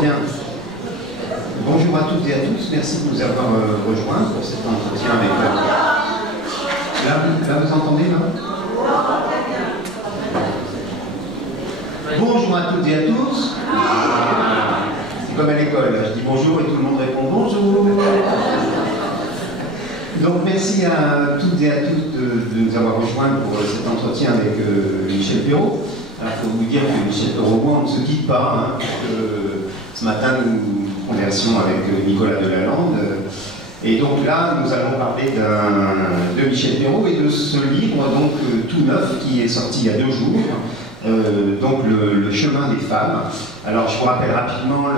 Bien. Bonjour à toutes et à tous, merci de nous avoir rejoints pour cet entretien avec... Là, vous entendez, là? Bonjour à toutes et à tous. C'est comme à l'école, je dis bonjour et tout le monde répond bonjour. Donc merci à toutes et à tous de nous avoir rejoints pour cet entretien avec Michel Perrault. Alors il faut vous dire que Michel Perrault, on ne se quitte pas, hein, ce matin nous conversions avec Nicolas Delalande. Et donc là, nous allons parler de Michel Perrault et de ce livre donc, tout neuf qui est sorti il y a 2 jours, donc le chemin des femmes. Alors je vous rappelle rapidement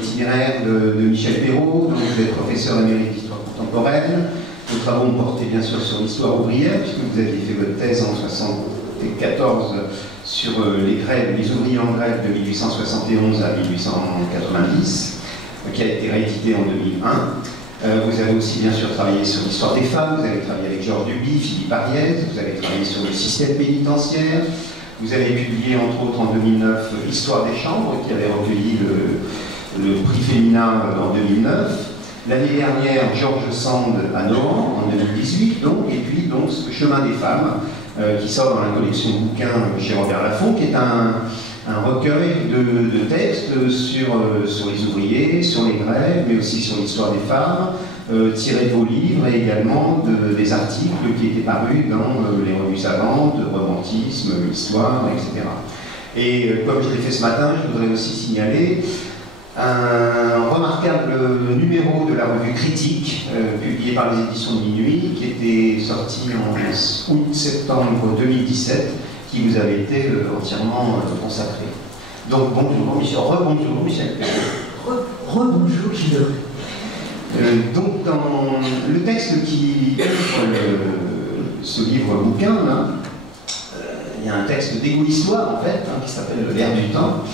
l'itinéraire de Michel Perrault. Donc, vous êtes professeur émérite d'histoire contemporaine. Vos travaux ont porté bien sûr sur l'histoire ouvrière, puisque vous aviez fait votre thèse en 1974 sur les grèves, les ouvriers en grève de 1871 à 1890, qui a été réédité en 2001. Vous avez aussi bien sûr travaillé sur l'histoire des femmes, vous avez travaillé avec Georges Duby, Philippe Ariès, vous avez travaillé sur le système pénitentiaire, vous avez publié entre autres en 2009 Histoire des chambres, qui avait recueilli le prix féminin en 2009. L'année dernière, Georges Sand à Nohant, en 2018, donc, et puis donc ce Chemin des femmes, qui sort dans la collection de bouquins chez Robert Laffont, qui est un recueil de textes sur les ouvriers, sur les grèves, mais aussi sur l'histoire des femmes, tirés de vos livres et également des articles qui étaient parus dans les revues savantes, Romantisme, Histoire, etc. Et comme je l'ai fait ce matin, je voudrais aussi signaler un remarquable numéro de la revue Critique, publié par les éditions de Minuit, qui était sorti en août-septembre 2017, qui vous avait été entièrement consacré. Donc bonjour Michel, rebonjour Michel. Rebonjour Gilles. Donc dans le texte qui ouvre ce livre-bouquin, il y a un texte d'égo-histoire en fait, qui s'appelle L'ère du temps.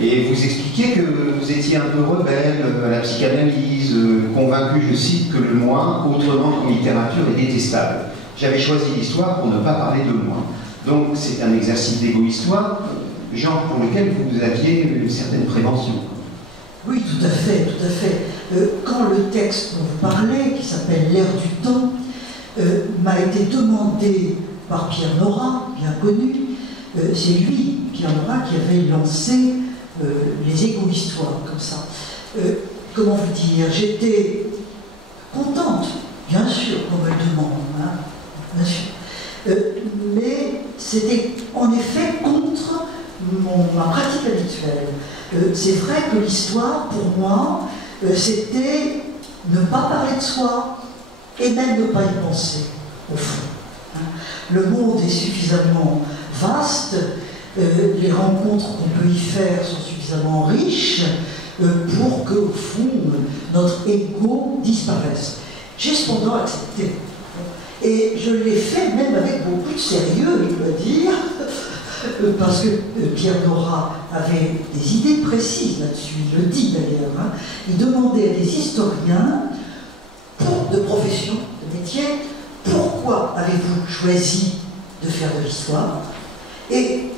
Et vous expliquez que vous étiez un peu rebelle à la psychanalyse, convaincu, je cite, que le moi, autrement qu'en littérature, est détestable. J'avais choisi l'histoire pour ne pas parler de moi. Donc c'est un exercice d'égo-histoire, genre pour lequel vous aviez une certaine prévention. Oui, tout à fait, tout à fait. Quand le texte dont vous parlez, qui s'appelle L'ère du temps, m'a été demandé par Pierre Nora, bien connu, c'est lui, Pierre Nora, qui avait lancé les égo-histoires, comme ça. Comment vous dire, j'étais contente, bien sûr, qu'on me le demande, hein, bien sûr. Mais c'était en effet contre ma pratique habituelle. C'est vrai que l'histoire, pour moi, c'était ne pas parler de soi et même ne pas y penser, au fond. Hein. Le monde est suffisamment vaste, les rencontres qu'on peut y faire sont suffisamment riches pour que, au fond, notre ego disparaisse. J'ai cependant accepté. Et je l'ai fait même avec beaucoup de sérieux, il doit dire, parce que Pierre Nora avait des idées précises là-dessus, il le dit d'ailleurs. Hein. Il demandait à des historiens de profession, de métier, pourquoi avez-vous choisi de faire de l'histoire et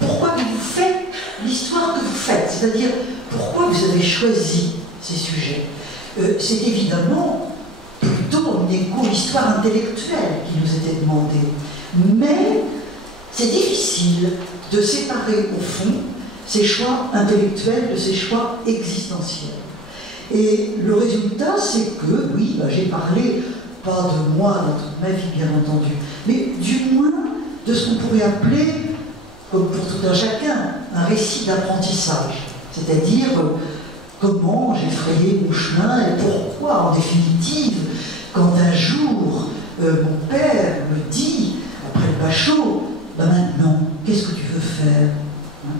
pourquoi vous faites l'histoire que vous faites, c'est-à-dire pourquoi vous avez choisi ces sujets. C'est évidemment plutôt une égo-histoire intellectuelle qui nous était demandée. Mais c'est difficile de séparer au fond ces choix intellectuels de ces choix existentiels. Et le résultat, c'est que, oui, j'ai parlé, pas de moi dans toute ma vie bien entendu, mais du moins de ce qu'on pourrait appeler, comme pour tout un chacun, un récit d'apprentissage. C'est-à-dire comment j'ai frayé mon chemin et pourquoi, en définitive, quand un jour mon père me dit, après le bachot, maintenant, qu'est-ce que tu veux faire, hein?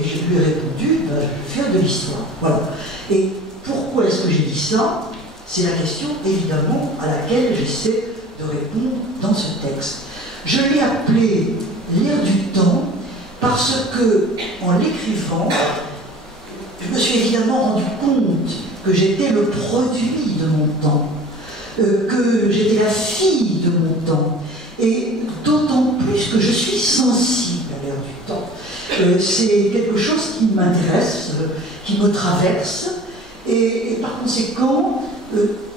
Et je lui ai répondu, je veux faire de l'histoire. Voilà. Et pourquoi est-ce que j'ai dit ça? C'est la question, évidemment, à laquelle j'essaie de répondre dans ce texte. Je l'ai appelé L'ère du temps parce que, en l'écrivant, je me suis évidemment rendu compte que j'étais le produit de mon temps, que j'étais la fille de mon temps, et d'autant plus que je suis sensible à l'ère du temps. c'est quelque chose qui m'intéresse, qui me traverse, et par conséquent,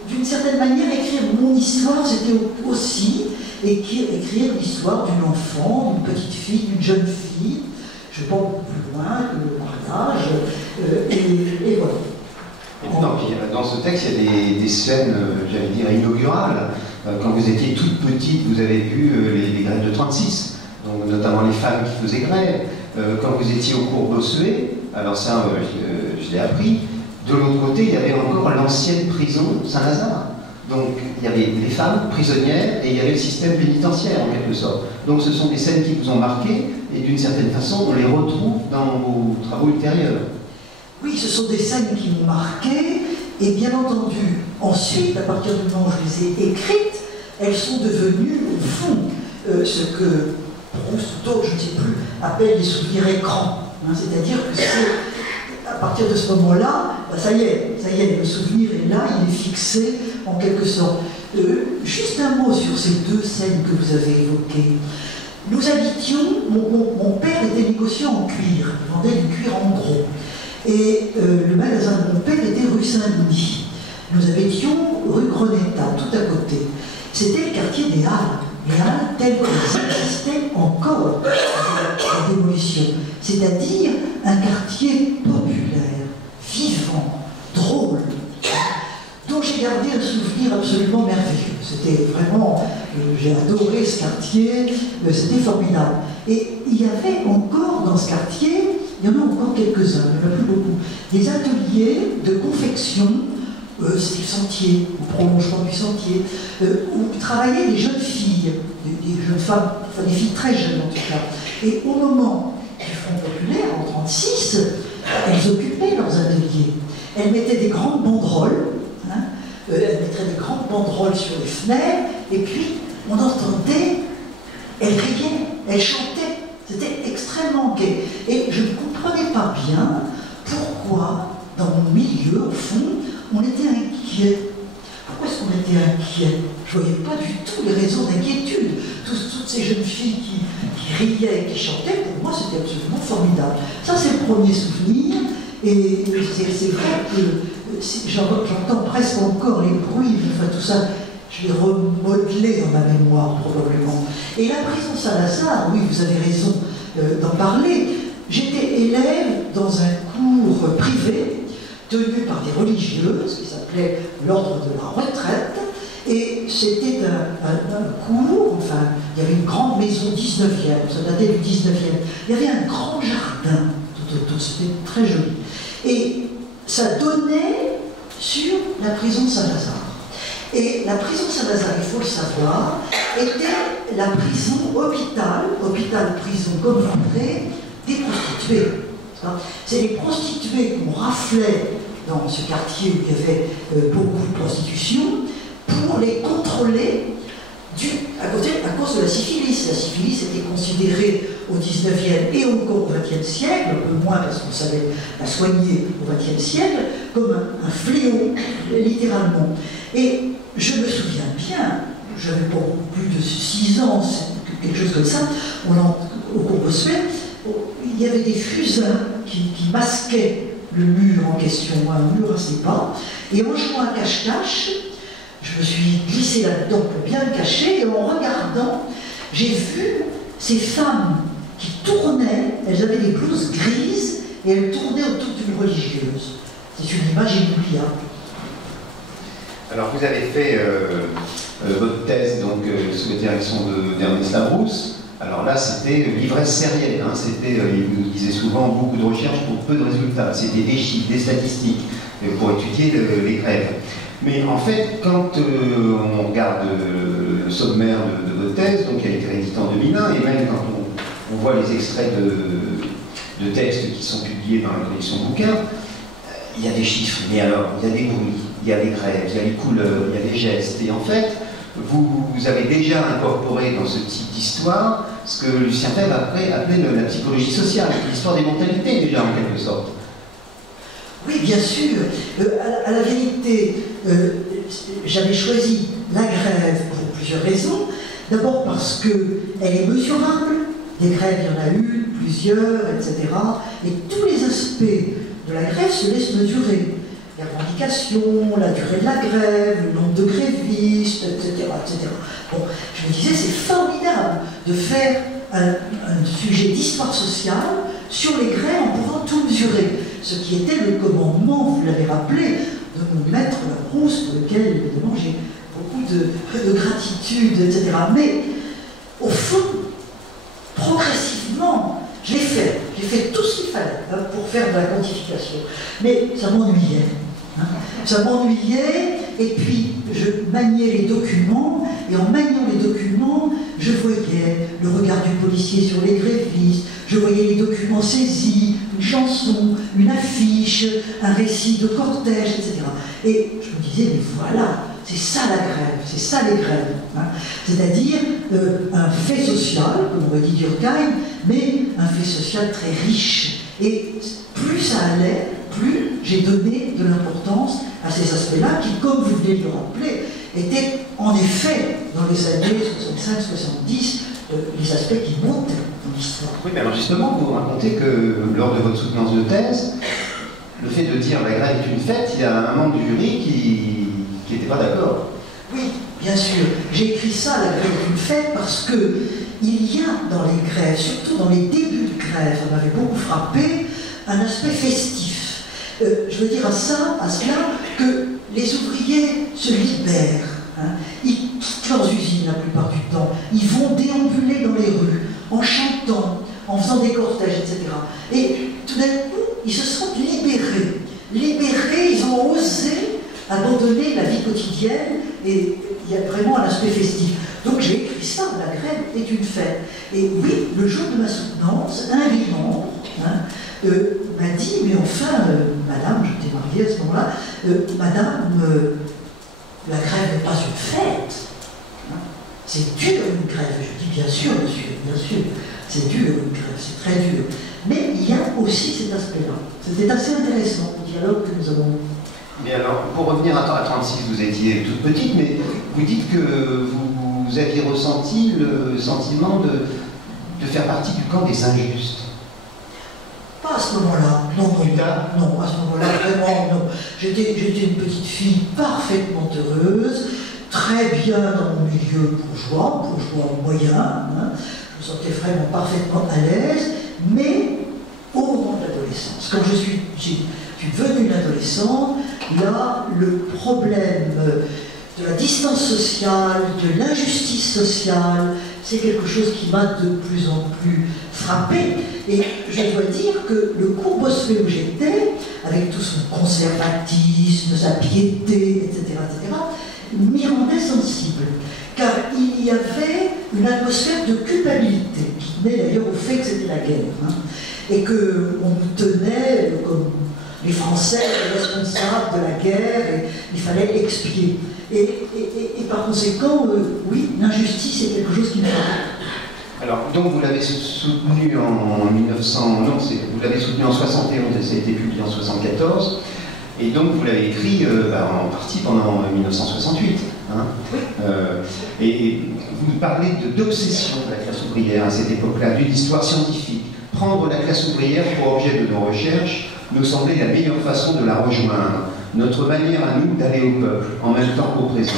d'une certaine manière, écrire mon histoire, c'était aussi écrire l'histoire d'une enfant, d'une petite fille, d'une jeune fille. Je ne vais pas beaucoup plus loin que le mariage, et voilà. Non, puis, dans ce texte, il y a des scènes, j'allais dire, inaugurales. Quand vous étiez toute petite, vous avez vu les grèves de 36, donc notamment les femmes qui faisaient grève. Quand vous étiez au cours Bossuet, alors ça, je l'ai appris, de l'autre côté, il y avait encore l'ancienne prison Saint-Lazare. Donc, il y avait les femmes prisonnières et il y avait le système pénitentiaire, en quelque sorte. Donc, ce sont des scènes qui vous ont marqué et d'une certaine façon, on les retrouve dans vos travaux ultérieurs. Oui, ce sont des scènes qui m'ont marqué, et bien entendu, ensuite, à partir du moment où je les ai écrites, elles sont devenues, au fond, ce que Proust ou d'autres, je ne sais plus, appellent les souvenirs écrans. Hein, c'est-à-dire que c'est, à partir de ce moment-là, bah, ça y est, le souvenir est là, il est fixé, en quelque sorte. Juste un mot sur ces deux scènes que vous avez évoquées. Nous habitions, mon père était négociant en cuir, il vendait du cuir en gros. Et le magasin de mon père était rue Saint-Denis. Nous habitions rue Greneta, tout à côté. C'était le quartier des Halles. Les Halles telles qu'elles existaient encore à la démolition. C'est-à-dire un quartier populaire, vivant, drôle, dont j'ai gardé un souvenir absolument merveilleux. C'était vraiment, j'ai adoré ce quartier, c'était formidable. Et il y avait encore dans ce quartier, il y en a encore quelques-uns, il n'y en a plus beaucoup, des ateliers de confection, c'était le sentier, au prolongement du sentier, où travaillaient des jeunes filles, des jeunes femmes, enfin des filles très jeunes en tout cas. Et au moment du Front populaire, en 1936, elles occupaient leurs ateliers. Elles mettaient des grandes banderoles, elles mettraient des grandes banderoles sur les fenêtres, et puis on entendait, elles riaient, elles chantaient. C'était extrêmement gai. Et je ne comprenais pas bien pourquoi, dans mon milieu, au fond, on était inquiet. Pourquoi est-ce qu'on était inquiet? Je ne voyais pas du tout les raisons d'inquiétude. Toutes ces jeunes filles qui riaient et qui chantaient, pour moi, c'était absolument formidable. Ça, c'est le premier souvenir. Et c'est vrai que j'entends presque encore les bruits, enfin tout ça. Je l'ai remodelé dans ma mémoire, probablement. Et la prison Saint-Lazare, oui, vous avez raison d'en parler. J'étais élève dans un cours privé tenu par des religieuses qui s'appelait l'Ordre de la Retraite. Et c'était un cours, enfin, il y avait une grande maison 19e, ça datait du 19e. Il y avait un grand jardin tout autour, c'était très joli. Et ça donnait sur la prison Saint-Lazare. Et la prison Saint-Lazare, il faut le savoir, était la prison hôpital-prison, comme vous voudrez, des prostituées. C'est les prostituées qu'on raflait dans ce quartier où il y avait beaucoup de prostitution pour les contrôler à cause de la syphilis. La syphilis était considérée au 19e et encore au 20e siècle, un peu moins parce qu'on savait la soigner au 20e siècle, comme un fléau, littéralement. Et je me souviens bien, j'avais pas plus de 6 ans, quelque chose comme ça, au cours Bossuet, il y avait des fusains qui masquaient le mur en question, un mur assez bas, et en jouant à cache-cache, je me suis glissée là-dedans pour bien le cacher, et en regardant, j'ai vu ces femmes qui tournaient, elles avaient des blouses grises, et elles tournaient autour d'une religieuse. C'est une image inoubliable. Alors vous avez fait votre thèse donc, sous la direction d'Ernest Labrousse. Alors là, c'était l'ivresse sérielle. Hein, il nous disait souvent beaucoup de recherches pour peu de résultats. C'était des chiffres, des statistiques pour étudier les grèves. Mais en fait, quand on regarde le sommaire de votre thèse, donc qui a été réédité en 2001, et même quand on voit les extraits de textes qui sont publiés dans la collection bouquins, il y a des chiffres, mais alors, il y a des bruits, il y a des grèves, il y a les couleurs, il y a des gestes. Et en fait, vous avez déjà incorporé dans ce type d'histoire ce que Lucien Febvre après appelait la psychologie sociale, l'histoire des mentalités déjà en quelque sorte. Oui, bien sûr. À la vérité, j'avais choisi la grève pour plusieurs raisons. D'abord parce qu'elle est mesurable. Des grèves, il y en a une, plusieurs, etc. Et tous les aspects de la grève se laissent mesurer. Les revendications, la durée de la grève, le nombre de grévistes, etc. etc. Bon, je me disais, c'est formidable de faire un sujet d'histoire sociale sur les grèves en pouvant tout mesurer. Ce qui était le commandement, vous l'avez rappelé, de mon maître Labrousse, pour lequel, évidemment, j'ai beaucoup de gratitude, etc. Mais, au fond, progressivement, je l'ai fait. J'ai fait tout ce qu'il fallait pour faire de la quantification. Mais ça m'ennuyait. Ça m'ennuyait, et puis je maniais les documents, et en maniant les documents, je voyais le regard du policier sur les grévistes, je voyais les documents saisis, une chanson, une affiche, un récit de cortège, etc. Et je me disais, mais voilà, c'est ça la grève, c'est ça les grèves. C'est-à-dire un fait social, comme aurait dit Durkheim, mais un fait social très riche. Et plus ça allait, plus j'ai donné de l'importance à ces aspects-là qui, comme vous venez de le rappeler, étaient en effet, dans les années 65-70, les aspects qui montaient dans l'histoire. Oui, mais alors justement, vous racontez que lors de votre soutenance de thèse, le fait de dire la grève est une fête, il y a un membre du jury qui n'était pas d'accord. Oui, bien sûr. J'ai écrit ça, la grève est une fête, parce que il y a dans les grèves, surtout dans les débuts de grève, ça m'avait beaucoup frappé, un aspect festif. Je veux dire à cela que les ouvriers se libèrent. Ils quittent leurs usines la plupart du temps. Ils vont déambuler dans les rues, en chantant, en faisant des cortèges, etc. Et tout d'un coup, ils se sentent libérés. Libérés, ils ont osé abandonner la vie quotidienne, et il y a vraiment un aspect festif. Donc j'ai écrit ça, la grève est une fête. Et oui, le jour de ma soutenance, un des membres m'a dit, mais enfin, madame, j'étais mariée à ce moment-là, madame, la grève n'est pas une fête. C'est dur une grève. Je dis, bien sûr, monsieur, bien sûr, c'est dur une grève, c'est très dur. Mais il y a aussi cet aspect-là. C'était assez intéressant, le dialogue que nous avons eu. Mais alors, pour revenir à 36, vous étiez toute petite, mais vous dites que vous aviez ressenti le sentiment de faire partie du camp des injustes. Pas à ce moment-là, non, non, à ce moment-là, vraiment, non. J'étais une petite fille parfaitement heureuse, très bien dans mon milieu bourgeois moyen, je me sentais vraiment parfaitement à l'aise, mais au moment de l'adolescence, quand je suis devenue une adolescente, là, le problème de la distance sociale, de l'injustice sociale, c'est quelque chose qui m'a de plus en plus frappée. Et je dois dire que le cours Bossuet où j'étais, avec tout son conservatisme, sa piété, etc., m'y rendait sensible. Car il y avait une atmosphère de culpabilité, qui tenait d'ailleurs au fait que c'était la guerre. Et qu'on nous tenait comme les Français étaient responsables de la guerre, et il fallait expier. Et par conséquent, oui, l'injustice est quelque chose qui me frappe. Alors, donc vous l'avez soutenu en 1900, non, vous l'avez soutenu en 71, et ça a été publié en 74, et donc vous l'avez écrit en partie pendant 1968. Et vous parlez d'obsession de la classe ouvrière à cette époque-là, d'une histoire scientifique. Prendre la classe ouvrière pour objet de nos recherches nous semblait la meilleure façon de la rejoindre, notre manière à nous d'aller au peuple, en même temps qu'au présent.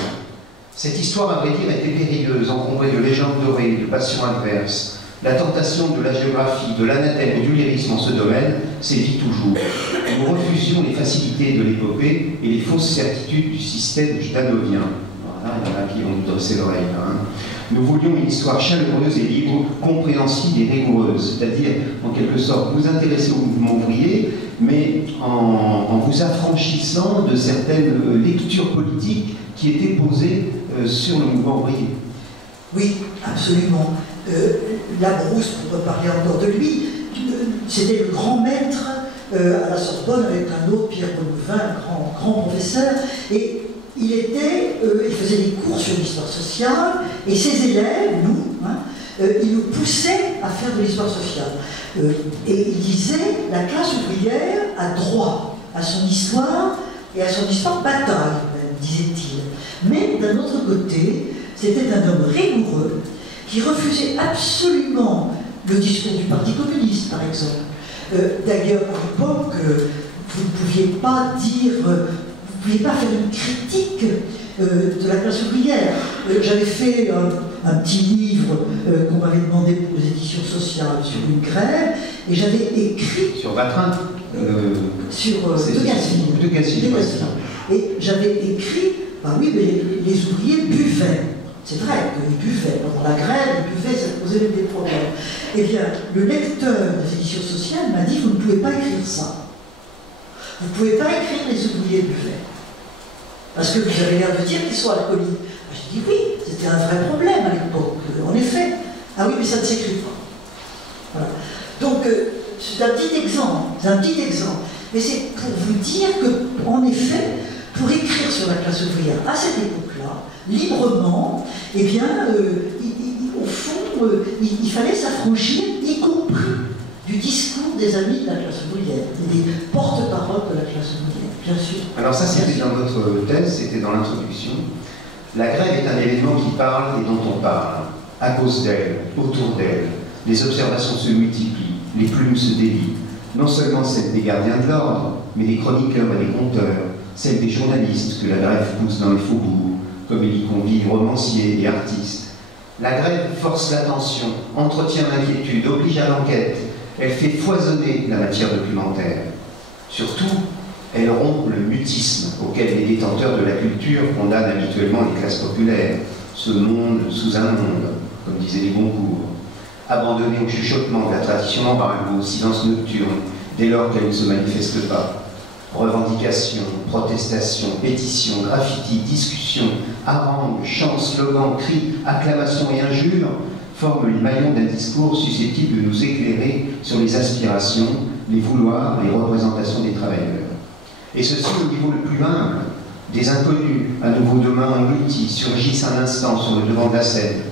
Cette histoire, à vrai dire, était périlleuse, encombrée de légendes dorées, de passions adverses. La tentation de la géographie, de l'anathème et du lyrisme en ce domaine sévit toujours. Nous refusions les facilités de l'épopée et les fausses certitudes du système jdanovien. Voilà, il y en a qui ont dressé l'oreille. Nous voulions une histoire chaleureuse et libre, compréhensible et rigoureuse, c'est-à-dire, en quelque sorte, vous intéresser au mouvement ouvrier, mais en vous affranchissant de certaines lectures politiques qui étaient posées sur le mouvement ouvrier. Oui, absolument. Labrousse, pour parler encore de lui, c'était le grand maître à la Sorbonne avec un autre, Pierre Bonneuvin, grand professeur, et il faisait des cours sur l'histoire sociale, et ses élèves, nous, il nous poussait à faire de l'histoire sociale. Et il disait, la classe ouvrière a droit à son histoire, et à son histoire bataille, même, disait-il. Mais d'un autre côté, c'était un homme rigoureux, qui refusait absolument le discours du Parti communiste, par exemple. D'ailleurs, à l'époque, vous ne pouviez pas dire, vous ne pouviez pas faire une critique de la classe ouvrière. J'avais fait un petit livre qu'on m'avait demandé pour les éditions sociales sur une grève, et j'avais écrit... Sur Vatrin sur De Gazville. Et j'avais écrit, bah oui, mais les ouvriers buvaient. C'est vrai qu'ils buvaient. Pendant la grève, ils buvaient, ça posait des problèmes. Eh bien, le lecteur des éditions sociales m'a dit, vous ne pouvez pas écrire ça. Vous ne pouvez pas écrire les ouvriers buvaient. Parce que vous avez l'air de dire qu'ils sont alcooliques. J'ai dit oui, c'était un vrai problème à l'époque, en effet. Ah oui, mais ça ne s'écrit pas. Voilà. Donc, c'est un petit exemple. Mais c'est pour vous dire qu'en effet, pour écrire sur la classe ouvrière à cette époque-là, librement, eh bien, au fond, il fallait s'affranchir, y compris du discours des amis de la classe ouvrière, et des porte-paroles de la classe ouvrière, bien sûr. Alors ça, c'était dans votre thèse, c'était dans l'introduction. La grève est un événement qui parle et dont on parle, à cause d'elle, autour d'elle. Les observations se multiplient, les plumes se délient. Non seulement celles des gardiens de l'ordre, mais des chroniqueurs et des conteurs, celles des journalistes que la grève pousse dans les faubourgs, comme il y convie romanciers et artistes. La grève force l'attention, entretient l'inquiétude, oblige à l'enquête. Elle fait foisonner la matière documentaire. Surtout, elle rompt le mutisme auquel les détenteurs de la culture condamnent habituellement les classes populaires, ce monde sous un monde, comme disaient les Goncourt. Abandonnée au chuchotement de la tradition embargo, au silence nocturne, dès lors qu'elle ne se manifeste pas. Revendications, protestations, pétitions, graffitis, discussions, harangues, chants, slogans, cris, acclamations et injures forment les maillons d'un discours susceptible de nous éclairer sur les aspirations, les vouloirs, les représentations des travailleurs. Et ceci au niveau le plus humble. Des inconnus, à nouveau de mains engloutis, surgissent un instant sur le devant de la scène.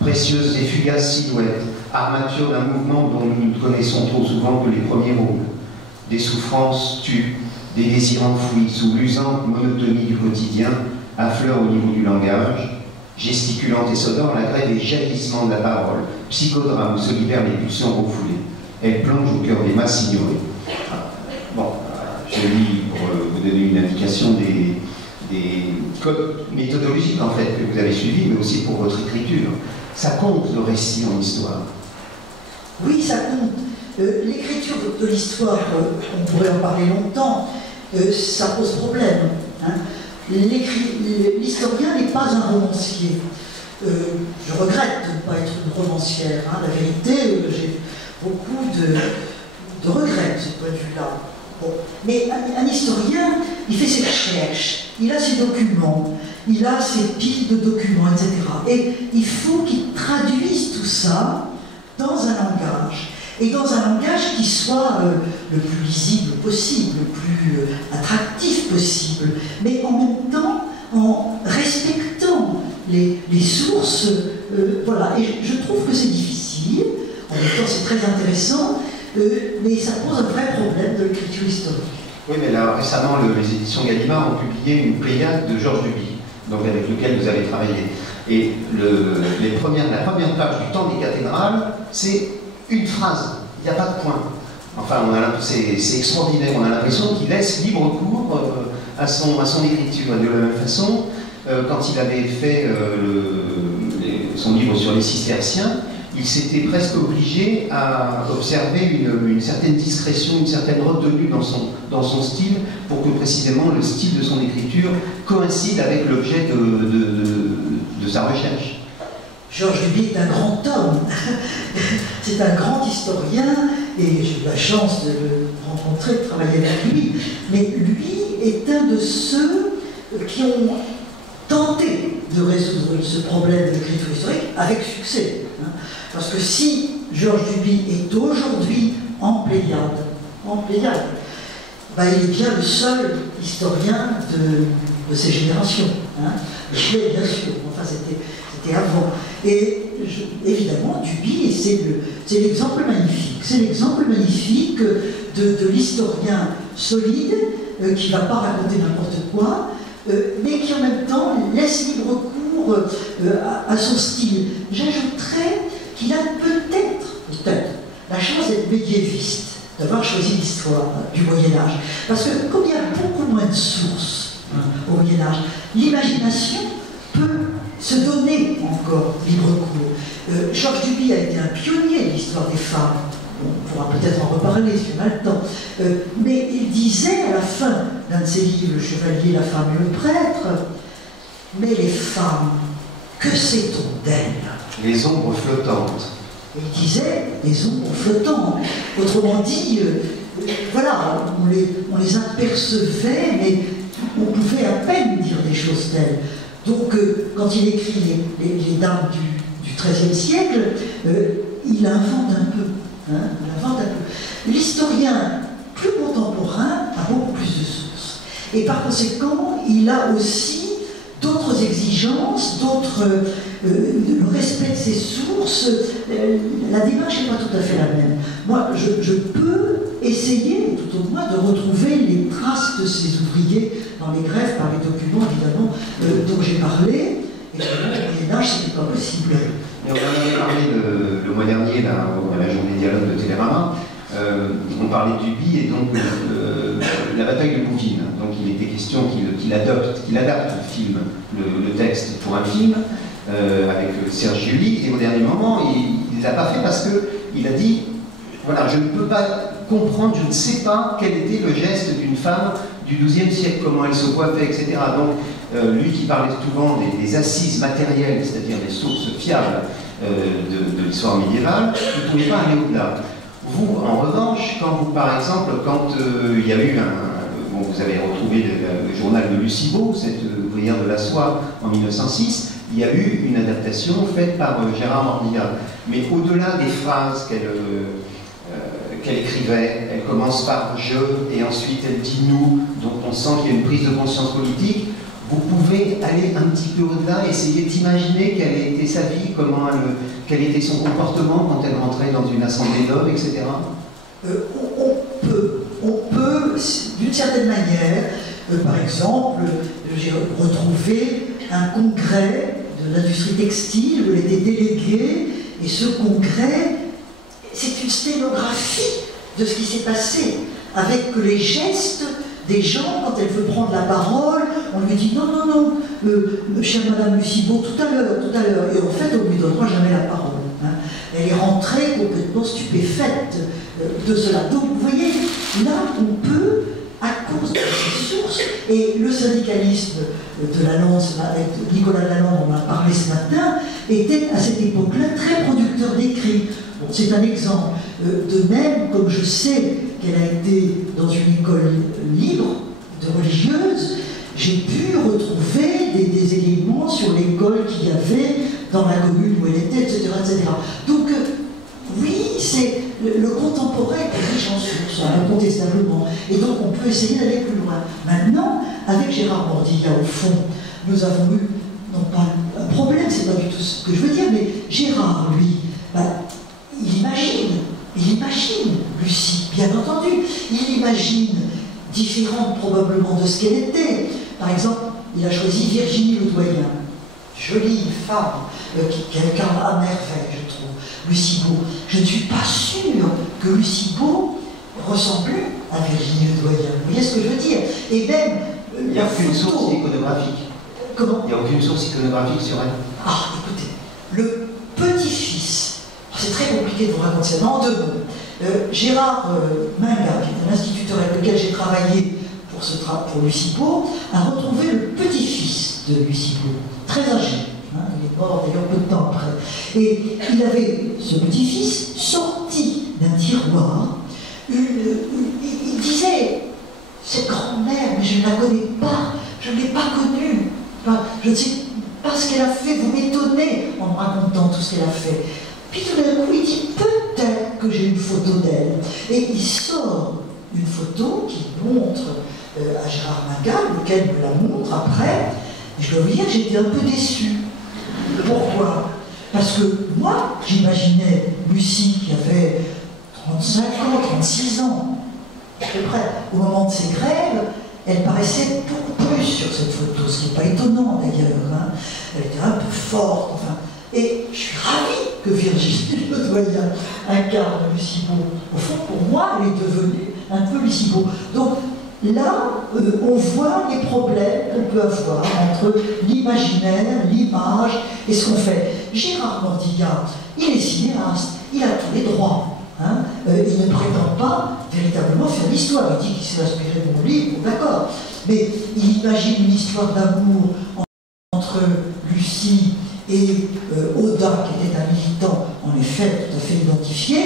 Précieuses et fugaces silhouettes, armature d'un mouvement dont nous ne connaissons trop souvent que les premiers rôles. Des souffrances tues, des désirs enfouis sous l'usante monotonie du quotidien, affleurent au niveau du langage. Gesticulante et sonore, la grève est jaillissement de la parole, psychodrame où se libèrent les pulsions refoulées. Elle plonge au cœur des masses ignorées. Bon, je lis pour vous donner une indication des codes méthodologiques en fait que vous avez suivis, mais aussi pour votre écriture. Ça compte le récit en histoire. Oui, ça compte. L'écriture de l'histoire, on pourrait en parler longtemps, ça pose problème. Hein. L'historien n'est pas un romancier. Je regrette de ne pas être une romancière. Hein. La vérité, j'ai beaucoup de regrets de ce point de vue-là. Bon. Mais un historien, il fait ses recherches, il a ses documents, il a ses piles de documents, etc. Et il faut qu'il traduise tout ça dans un langage. Et dans un langage qui soit le plus lisible possible, le plus attractif possible, mais en même temps en respectant les sources. Voilà. Et je trouve que c'est difficile, en même temps c'est très intéressant, mais ça pose un vrai problème de l'écriture historique. Oui, mais là, récemment, les éditions Gallimard ont publié une pléiade de Georges Duby, donc avec lequel vous avez travaillé. Et la première page du Temps des cathédrales, c'est une phrase, il n'y a pas de point. Enfin, c'est extraordinaire, on a l'impression qu'il laisse libre cours à son écriture. De la même façon, quand il avait fait son livre sur les cisterciens, il s'était presque obligé à observer une certaine discrétion, une certaine retenue dans son style, pour que précisément le style de son écriture coïncide avec l'objet de sa recherche. Georges Duby est un grand homme, c'est un grand historien, et j'ai eu la chance de le rencontrer, de travailler avec lui, mais lui est un de ceux qui ont tenté de résoudre ce problème de l'écriture historique avec succès. Hein. Parce que si Georges Duby est aujourd'hui en Pléiade, ben il est bien le seul historien de ces générations. Hein. Michelet, bien sûr, enfin c'était avant. Et évidemment, Duby, c'est l'exemple magnifique. C'est l'exemple magnifique de l'historien solide qui ne va pas raconter n'importe quoi, mais qui en même temps laisse libre cours à son style. J'ajouterais qu'il a peut-être, la chance d'être médiéviste, d'avoir choisi l'histoire du Moyen-Âge. Parce que comme il y a beaucoup moins de sources au Moyen-Âge, l'imagination peut se donner encore libre cours. Georges Duby a été un pionnier de l'histoire des femmes. On pourra peut-être en reparler si on a le temps. Mais il disait à la fin d'un de ses livres, Le Chevalier, la femme et le prêtre, mais les femmes, que sait-on d'elles? Les ombres flottantes. Et il disait les ombres flottantes. Autrement dit, voilà, on les apercevait, mais on pouvait à peine dire des choses telles. Donc, quand il écrit les dames du XIIIe siècle, il invente un peu. L'historien plus contemporain a beaucoup plus de sources. Et par conséquent, il a aussi d'autres exigences, le respect de ses sources. La démarche n'est pas tout à fait la même. Moi, je peux essayer, tout au moins, de retrouver les traces de ces ouvriers dans les grèves, par les documents, évidemment, dont j'ai parlé. Et au Moyen-Âge, ce n'était pas possible. Et on en avait parlé le mois dernier, là, à la journée dialogue de Télérama. On parlait du Duby et donc la bataille de Bouvines. Donc il était question qu'il adapte le film, le texte pour un film avec Serge July. Et au dernier moment, il ne l'a pas fait parce qu'il a dit voilà, je ne peux pas comprendre, je ne sais pas quel était le geste d'une femme du XIIe siècle, comment elle se coiffait, etc. Donc lui qui parlait souvent des assises matérielles, c'est-à-dire des sources fiables de l'histoire médiévale, ne pouvait pas aller au-delà. Vous, en revanche, par exemple, quand il y a eu vous avez retrouvé le journal de Lucie Beau, cette ouvrière de la soie, en 1906, il y a eu une adaptation faite par Gérard Mordia. Mais au-delà des phrases qu'elle écrivait, elle commence par « je » et ensuite elle dit « nous », donc on sent qu'il y a une prise de conscience politique. Vous pouvez aller un petit peu au-delà, essayer d'imaginer quelle était sa vie, quel était son comportement quand elle rentrait dans une assemblée d'hommes, etc. On peut, d'une certaine manière, par exemple, j'ai retrouvé un congrès de l'industrie textile où elle était déléguée, et ce congrès, c'est une sténographie de ce qui s'est passé, avec les gestes des gens, quand elle veut prendre la parole, on lui dit non, non, non, chère Madame Lucie Beau, tout à l'heure, et en fait, on ne lui donnera jamais la parole. Elle est rentrée complètement stupéfaite de cela. Donc, vous voyez, là, on peut, à cause de ces sources, et le syndicalisme de Lalande, avec Nicolas Lalande, on en a parlé ce matin, était à cette époque-là très producteur d'écrits. Bon, c'est un exemple. De même, comme je sais qu'elle a été dans une école libre de religieuse, j'ai pu retrouver des éléments sur l'école qu'il y avait dans la commune où elle était, etc. etc. Donc, oui, c'est le contemporain qui est riche en sources, incontestablement. Et donc, on peut essayer d'aller plus loin. Maintenant, avec Gérard Mordia, au fond, nous avons eu, non pas un problème, c'est pas du tout ce que je veux dire, mais Gérard, lui, il imagine Lucie, bien entendu. Il imagine différente probablement de ce qu'elle était. Par exemple, il a choisi Virginie Ledoyen, jolie femme, qui incarne à merveille, je trouve, Lucie Beau. Je ne suis pas sûre que Lucie Beau ressemblait à Virginie Ledoyen. Vous voyez ce que je veux dire? Et même, il n'y a aucune source iconographique. Comment? Il n'y a aucune source iconographique sur elle. Ah, écoutez, le petit-fils, c'est très compliqué de vous raconter ça, en 2 mots. Gérard Minga, qui est un instituteur avec lequel j'ai travaillé pour Lucie Beau, a retrouvé le petit-fils de Lucie Beau, très âgé. Il est mort d'ailleurs peu de temps après. Et il avait, ce petit-fils, sorti d'un tiroir. Il disait, cette grand-mère, mais je ne la connais pas, je ne l'ai pas connue. Enfin, je ne sais pas ce qu'elle a fait, vous m'étonnez en me racontant tout ce qu'elle a fait. Puis tout d'un coup, il dit, peut-être que j'ai une photo d'elle. Et il sort une photo qui montre à Gérard Minga, lequel me la montre après. Et je dois vous dire que j'étais un peu déçue. Pourquoi? Parce que moi, j'imaginais Lucie qui avait 35 ans, 36 ans, à peu près, au moment de ses grèves, elle paraissait beaucoup plus sur cette photo, ce qui n'est pas étonnant d'ailleurs. Elle était un peu forte, enfin. Et je suis ravie que Virginie Ledoyen incarne Lucie Beau. Au fond, pour moi, elle est devenue un peu Lucie Beau. Donc là, on voit les problèmes qu'on peut avoir entre l'imaginaire, l'image et ce qu'on fait. Gérard Mordillat, il est cinéaste, il a tous les droits. Hein, il ne prétend pas véritablement faire l'histoire. Il dit qu'il s'est inspiré de mon livre, d'accord. Mais il imagine une histoire d'amour entre Lucie et Oda, qui était un militant, en effet, tout à fait identifié.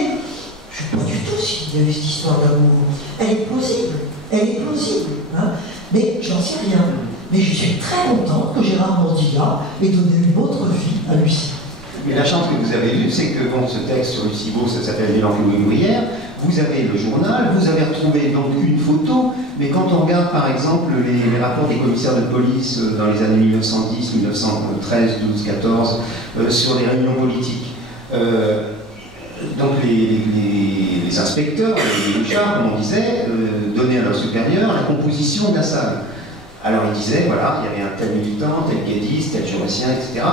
Je ne sais pas du tout s'il y avait cette histoire d'amour. Elle est plausible. Elle est plausible. Hein, mais j'en sais rien. Mais je suis très contente que Gérard Mordillat ait donné une autre vie à Lucie. Mais la chance que vous avez eue, c'est que bon, ce texte sur Lucie Beau, ça s'appelle Les langues ouvrières, vous avez le journal, vous avez retrouvé donc une photo, mais quand on regarde par exemple les rapports des commissaires de police dans les années 1910, 1913, 12, 14, sur les réunions politiques, donc les inspecteurs, les chars, comme on disait, donnaient à leurs supérieurs la composition de la salle. Alors ils disaient, voilà, il y avait un tel militant, tel guédiste, tel jurassien, etc.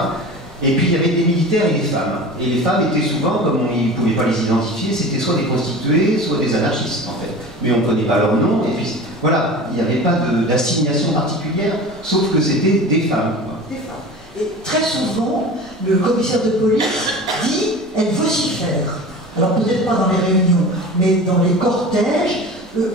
Et puis il y avait des militaires et des femmes. Et les femmes étaient souvent, comme on ne pouvait pas les identifier, c'était soit des prostituées, soit des anarchistes en fait. Mais on ne connaît pas leur nom, et puis voilà, il n'y avait pas d'assignation particulière, sauf que c'était des femmes. Des femmes. Et très souvent, le commissaire de police dit, elle vocifère. Alors peut-être pas dans les réunions, mais dans les cortèges,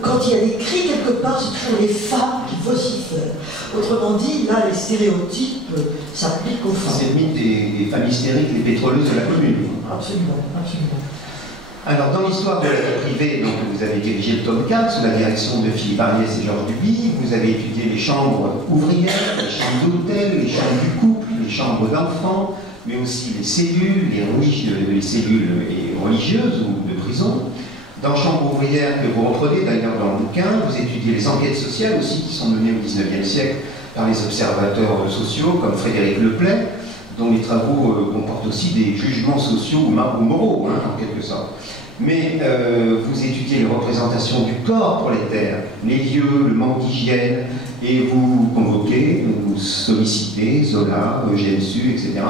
quand il y a des cris quelque part, c'est toujours les femmes qui vocifèrent. Autrement dit, là, les stéréotypes s'appliquent aux femmes. C'est le mythe des femmes hystériques, les pétroleuses de la commune. Absolument, absolument. Alors, dans l'histoire de la vie privée, donc, vous avez dirigé le tome 4 sous la direction de Philippe Ariès et Georges Duby. Vous avez étudié les chambres ouvrières, les chambres d'hôtel, les chambres du couple, les chambres d'enfants, mais aussi les cellules, les cellules religieuses ou de prison. Dans Chambre ouvrière, que vous reprenez d'ailleurs dans le bouquin, vous étudiez les enquêtes sociales aussi qui sont menées au XIXe siècle par les observateurs sociaux comme Frédéric Leplay, dont les travaux comportent aussi des jugements sociaux ou moraux, hein, en quelque sorte. Mais vous étudiez les représentations du corps prolétaire, les lieux, le manque d'hygiène, et vous convoquez, vous sollicitez Zola, Eugène Sue, etc.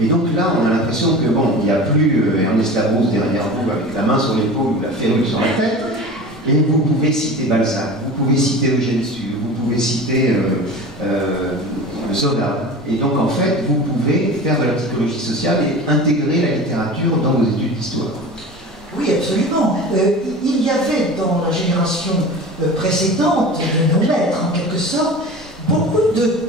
Et donc là, on a l'impression que, bon, il n'y a plus Ernest Labrousse derrière vous avec la main sur l'épaule ou la férule sur la tête, et vous pouvez citer Balzac, vous pouvez citer Eugène Sue, vous pouvez citer Zola. Et donc, en fait, vous pouvez faire de la psychologie sociale et intégrer la littérature dans vos études d'histoire. Oui, absolument. Il y avait dans la génération précédente de nos maîtres, en quelque sorte, beaucoup de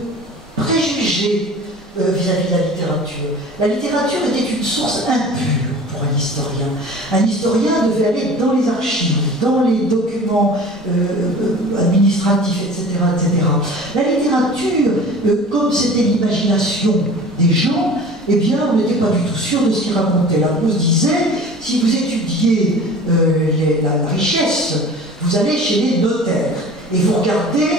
préjugés vis-à-vis de la littérature. La littérature était une source impure pour un historien. Un historien devait aller dans les archives, dans les documents administratifs, etc., etc. La littérature, comme c'était l'imagination des gens, eh bien, on n'était pas du tout sûr de ce qu'ils racontaient. La Proust disait, si vous étudiez la richesse, vous allez chez les notaires et vous regardez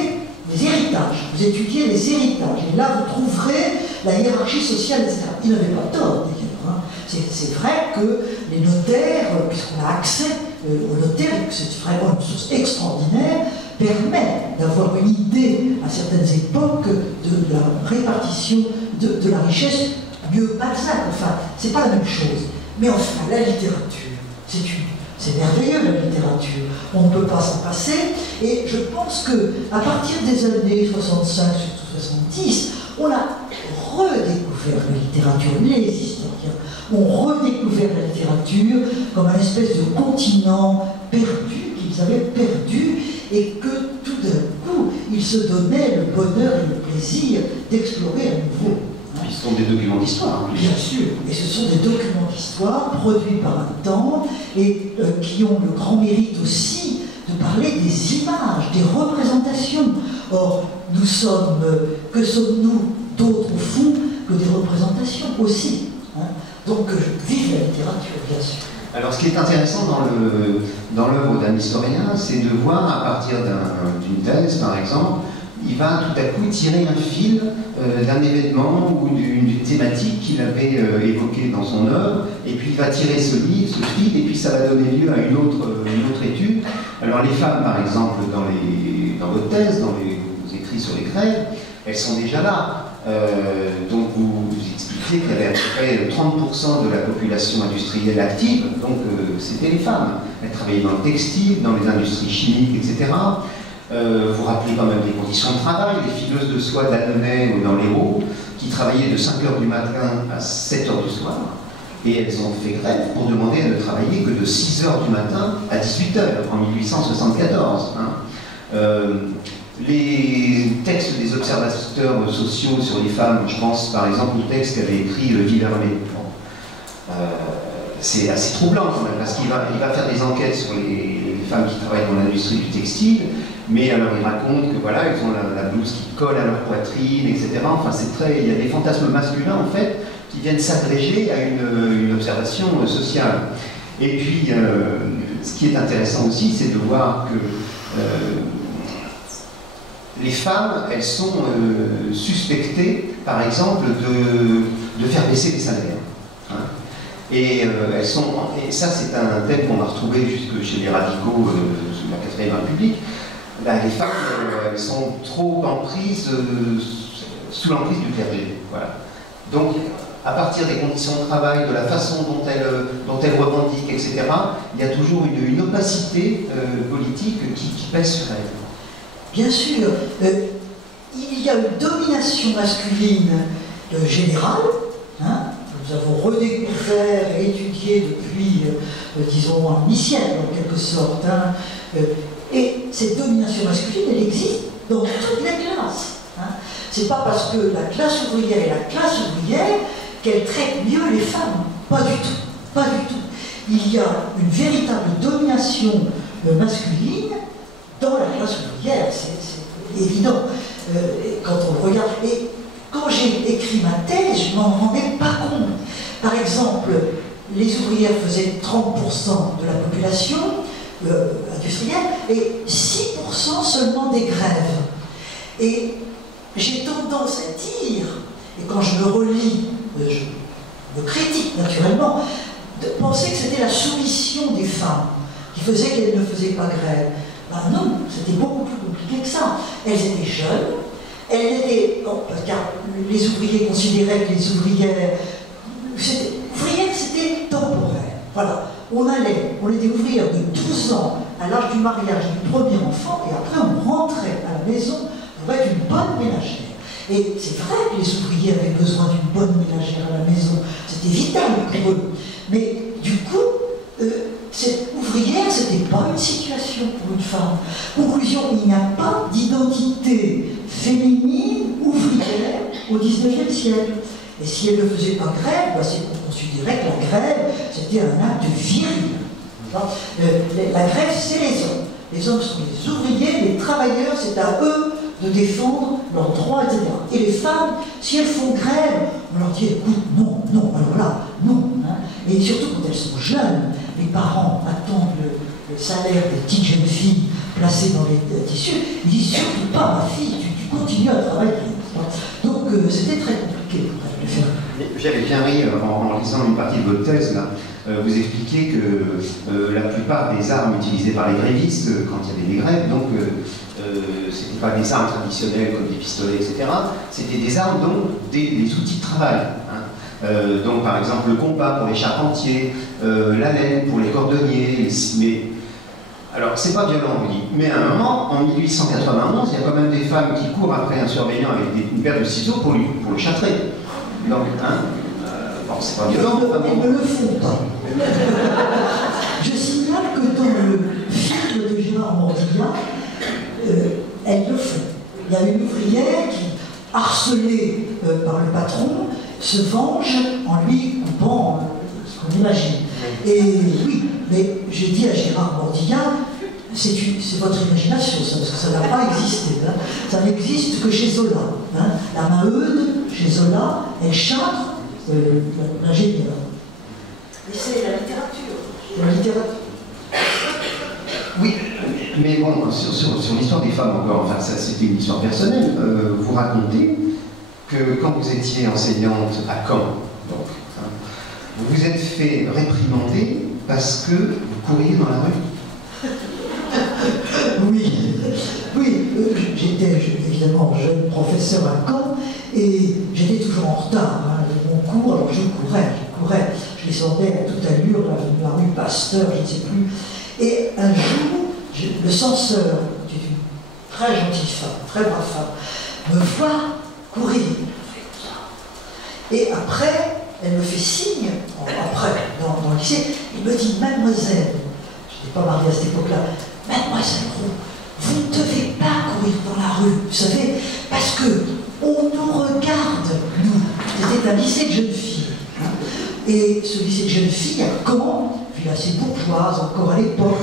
les héritages, vous étudiez les héritages, et là vous trouverez la hiérarchie sociale, etc. Il n'avait pas tort, d'ailleurs. Hein. C'est vrai que les notaires, puisqu'on a accès aux notaires, et que c'est vraiment une source extraordinaire, permet d'avoir une idée à certaines époques de la répartition de la richesse. Mieux Balzac, enfin, c'est pas la même chose. Mais enfin, la littérature, c'est merveilleux la littérature. On ne peut pas s'en passer. Et je pense qu'à partir des années 65, surtout 70, on a redécouvert la littérature. Les historiens ont redécouvert la littérature comme un espèce de continent perdu, qu'ils avaient perdu, et que tout d'un coup, ils se donnaient le bonheur et le plaisir d'explorer à nouveau. Ce sont des documents d'histoire. Bien sûr, et ce sont des documents d'histoire produits par un temps et qui ont le grand mérite aussi de parler des images, des représentations. Or, que sommes-nous d'autres au fond que des représentations aussi, hein. Donc, vive la littérature, bien sûr. Alors, ce qui est intéressant dans l'œuvre d'un historien, c'est de voir à partir d'une thèse, par exemple, il va tout à coup tirer un fil d'un événement ou d'une thématique qu'il avait évoquée dans son œuvre, et puis il va tirer ce fil, et puis ça va donner lieu à une autre étude. Alors les femmes, par exemple, dans votre thèse, dans vos écrits sur les grèves, elles sont déjà là. Donc vous expliquez expliquait qu'il y avait à peu près 30% de la population industrielle active, donc c'était les femmes. Elles travaillaient dans le textile, dans les industries chimiques, etc. Vous rappelez quand même les conditions de travail, les fileuses de soie d'Annonay ou dans l'Hérault, qui travaillaient de 5 h du matin à 7 h du soir, et elles ont fait grève pour demander à ne travailler que de 6 h du matin à 18 h en 1874. Hein. Les textes des observateurs sociaux sur les femmes, je pense par exemple au texte qu'avait écrit Villermé. C'est assez troublant quand même, parce qu'il va faire des enquêtes sur les femmes qui travaillent dans l'industrie du textile, mais alors il raconte que voilà, elles ont la blouse qui colle à leur poitrine, etc. Enfin, il y a des fantasmes masculins en fait qui viennent s'agréger à une observation sociale. Et puis, ce qui est intéressant aussi, c'est de voir que les femmes, elles sont suspectées, par exemple, de faire baisser les salaires. Hein. Et ça, c'est un thème qu'on va retrouver jusque chez les radicaux sous la 4e République. Là, les femmes, elles sont trop sous l'emprise du clergé. Voilà. Donc, à partir des conditions de travail, de la façon dont elles revendiquent, etc., il y a toujours une opacité politique qui pèse sur elles. Bien sûr, il y a une domination masculine générale, hein, que nous avons redécouvert et étudié depuis, disons, un demi-siècle en quelque sorte. Hein, et cette domination masculine, elle existe dans toutes les classes. Hein. C'est pas parce que la classe ouvrière est la classe ouvrière qu'elle traite mieux les femmes. Pas du tout. Pas du tout. Il y a une véritable domination masculine dans la classe ouvrière, c'est évident. Quand on le regarde. Et quand j'ai écrit ma thèse, je ne m'en rendais pas compte. Par exemple, les ouvrières faisaient 30% de la population industrielle et 6% seulement des grèves. Et j'ai tendance à dire, et quand je me relis, je me critique naturellement, de penser que c'était la soumission des femmes qui faisait qu'elles ne faisaient pas grève. Ben non, c'était beaucoup plus compliqué que ça. Elles étaient jeunes, elles étaient... car les ouvriers considéraient que les ouvrières... Ouvrières, c'était temporaire. Voilà. On était ouvrières de 12 ans à l'âge du mariage du premier enfant, et après on rentrait à la maison pour être une bonne ménagère. Et c'est vrai que les ouvriers avaient besoin d'une bonne ménagère à la maison. C'était vital pour eux. Mais du coup, cette ouvrière, ce n'était pas une situation pour une femme. Conclusion, il n'y a pas d'identité féminine ouvrière au XIXe siècle. Et si elle ne faisait pas grève, c'est qu'on considérait que la grève, c'était un acte viril. La grève, c'est les hommes. Les hommes sont les ouvriers, les travailleurs, c'est à eux de défendre leurs droits, etc. Et les femmes, si elles font grève, on leur dit, écoute, non, non, alors là, non. Hein. Et surtout quand elles sont jeunes, les parents attendent le salaire des petites jeunes filles placées dans les tissus, ils disent surtout pas, ma fille, tu continues à travailler. Donc c'était très compliqué pour le faire. J'avais bien ri en lisant une partie de votre thèse, là. Vous expliquez que la plupart des armes utilisées par les grévistes, quand il y avait des grèves, donc c'était pas des armes traditionnelles comme des pistolets, etc. C'était des armes, donc des outils de travail. Hein. Donc par exemple le compas pour les charpentiers, la laine pour les cordonniers, alors c'est pas violent, on dit, mais à un moment, en 1891, il y a quand même des femmes qui courent après un surveillant avec une paire de ciseaux pour le châtrer. Donc, hein, bon, c'est pas violent. Elles ne le font pas. Je signale que dans le film de Gérard Mordillat, elles le font. Il y a une ouvrière qui, harcelée par le patron, se venge en lui coupant ce qu'on imagine. Et oui, mais j'ai dit à Gérard Mordillat, c'est votre imagination, ça, parce que ça n'a pas existé. Hein. Ça n'existe que chez Zola. Hein. La Maheude, chez Zola, elle châtre l'ingénieur. Mais c'est la littérature. La littérature. Oui, mais bon, sur l'histoire des femmes encore, enfin ça c'était une histoire personnelle, vous racontez que quand vous étiez enseignante à Caen, donc, hein, vous vous êtes fait réprimander parce que vous couriez dans la rue. Oui, oui, j'étais évidemment jeune professeur à Caen et j'étais toujours en retard. Hein. Mon cours, alors je courais, je descendais à toute allure, la rue Pasteur, je ne sais plus. Et un jour, le censeur, qui est une très gentille femme, très brave femme, me voit courir. Et après, elle me fait signe, après, dans le lycée, il me dit, mademoiselle, je n'étais pas mariée à cette époque-là, mademoiselle Roux, vous ne devez pas courir dans la rue, vous savez, parce que on nous regarde, nous. C'était un lycée de jeunes filles. Hein. Et ce lycée de jeunes filles, comment, ville assez bourgeoise encore à l'époque,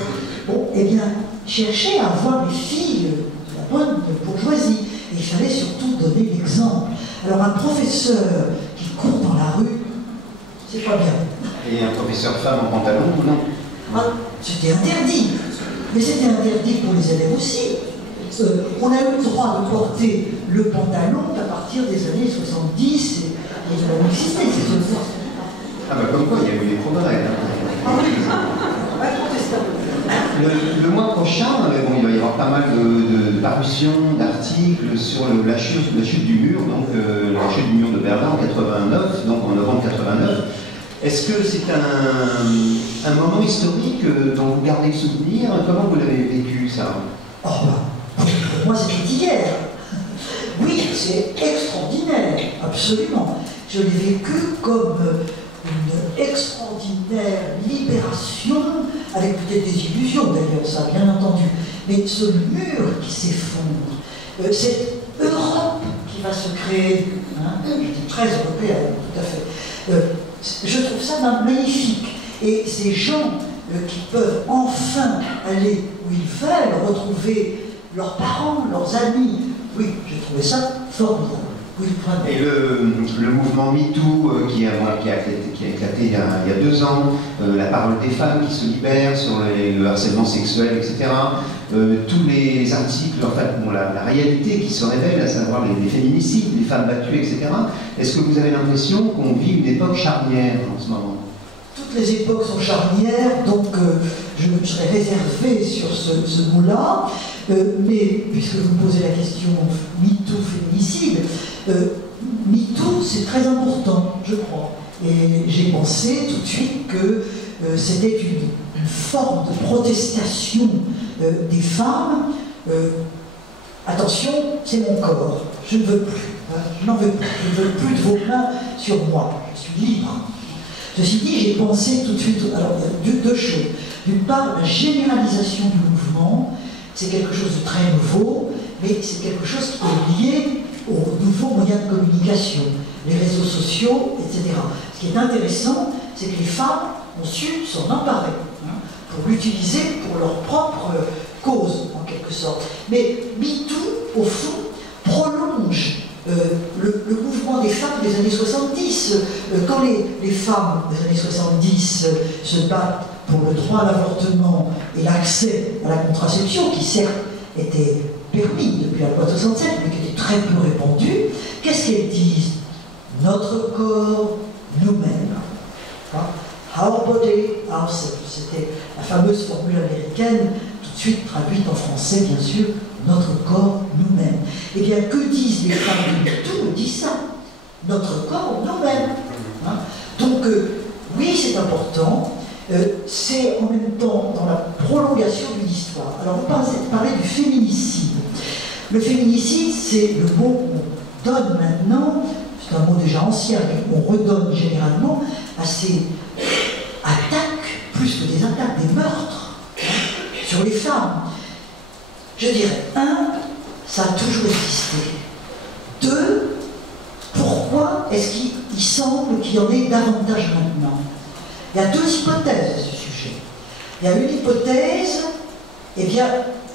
bon, eh bien, cherchait à avoir les filles de la bonne bourgeoisie. Et il fallait surtout donner l'exemple. Alors un professeur qui court dans la rue, c'est pas bien. Et un professeur femme en pantalon ou non? Ah, c'était interdit. Mais c'était interdit pour les élèves aussi. On a eu le droit de porter le pantalon à partir des années 70 et il a existé ces choses. Ah bah comme quoi, il y a eu des progrès. Ah oui, incontestable. Le mois prochain, bon, il va y avoir pas mal de parutions, d'articles sur la chute du mur, donc la chute du mur de Berlin en 89, donc en novembre 89. Est-ce que c'est un moment historique dont vous gardez le souvenir? Comment vous l'avez vécu, ça? Oh bah, pour moi c'était hier. Oui, c'est extraordinaire, absolument. Je l'ai vécu comme une extraordinaire libération, avec peut-être des illusions d'ailleurs, ça bien entendu. Mais ce mur qui s'effondre, cette Europe qui va se créer, hein, j'étais très européenne, tout à fait. Je trouve ça magnifique. Et ces gens qui peuvent enfin aller où ils veulent, retrouver leurs parents, leurs amis, oui, j'ai trouvé ça formidable. Oui, et le mouvement MeToo qui a éclaté il y a 2 ans, la parole des femmes qui se libèrent sur le harcèlement sexuel, etc. Tous les articles, en fait, bon, la réalité qui se révèle, à savoir les féminicides, les femmes battues, etc. Est-ce que vous avez l'impression qu'on vit une époque charnière en ce moment? Toutes les époques sont charnières, donc je me serais réservé sur ce mot-là. Mais puisque vous me posez la question MeToo, féminicide, MeToo c'est très important, je crois. Et j'ai pensé tout de suite que c'était une forme de protestation des femmes. Attention, c'est mon corps, je ne veux plus, hein, je n'en veux plus, je ne veux plus de vos mains sur moi, je suis libre. Ceci dit, j'ai pensé tout de suite, alors il y a 2 choses. D'une part, la généralisation du mouvement, c'est quelque chose de très nouveau, mais c'est quelque chose qui est lié aux nouveaux moyens de communication, les réseaux sociaux, etc. Ce qui est intéressant, c'est que les femmes ont su s'en emparer, hein, pour l'utiliser pour leur propre cause, en quelque sorte. Mais MeToo, au fond, prolonge le mouvement des femmes des années 70. Quand les femmes des années 70 se battent pour le droit à l'avortement et l'accès à la contraception, qui certes était permis depuis la loi 67, mais qui était très peu répandu, qu'est-ce qu'elles disent? Notre corps, nous-mêmes. Our body, ourselves. C'était la fameuse formule américaine, tout de suite traduite en français, bien sûr, notre corps, nous-mêmes. Eh bien, que disent les femmes? Tout dit ça. Notre corps, nous-mêmes. Hein? Donc, oui, c'est important. C'est en même temps dans la prolongation d'une histoire. Alors, vous parlez du féminicide. Le féminicide, c'est le mot qu'on donne maintenant, c'est un mot déjà ancien, mais qu'on redonne généralement à ces attaques, plus que des attaques, des meurtres, hein, sur les femmes. Je dirais, 1, ça a toujours existé. 2, pourquoi est-ce qu'il semble qu'il y en ait davantage maintenant? Il y a 2 hypothèses à ce sujet. Il y a une hypothèse, eh bien,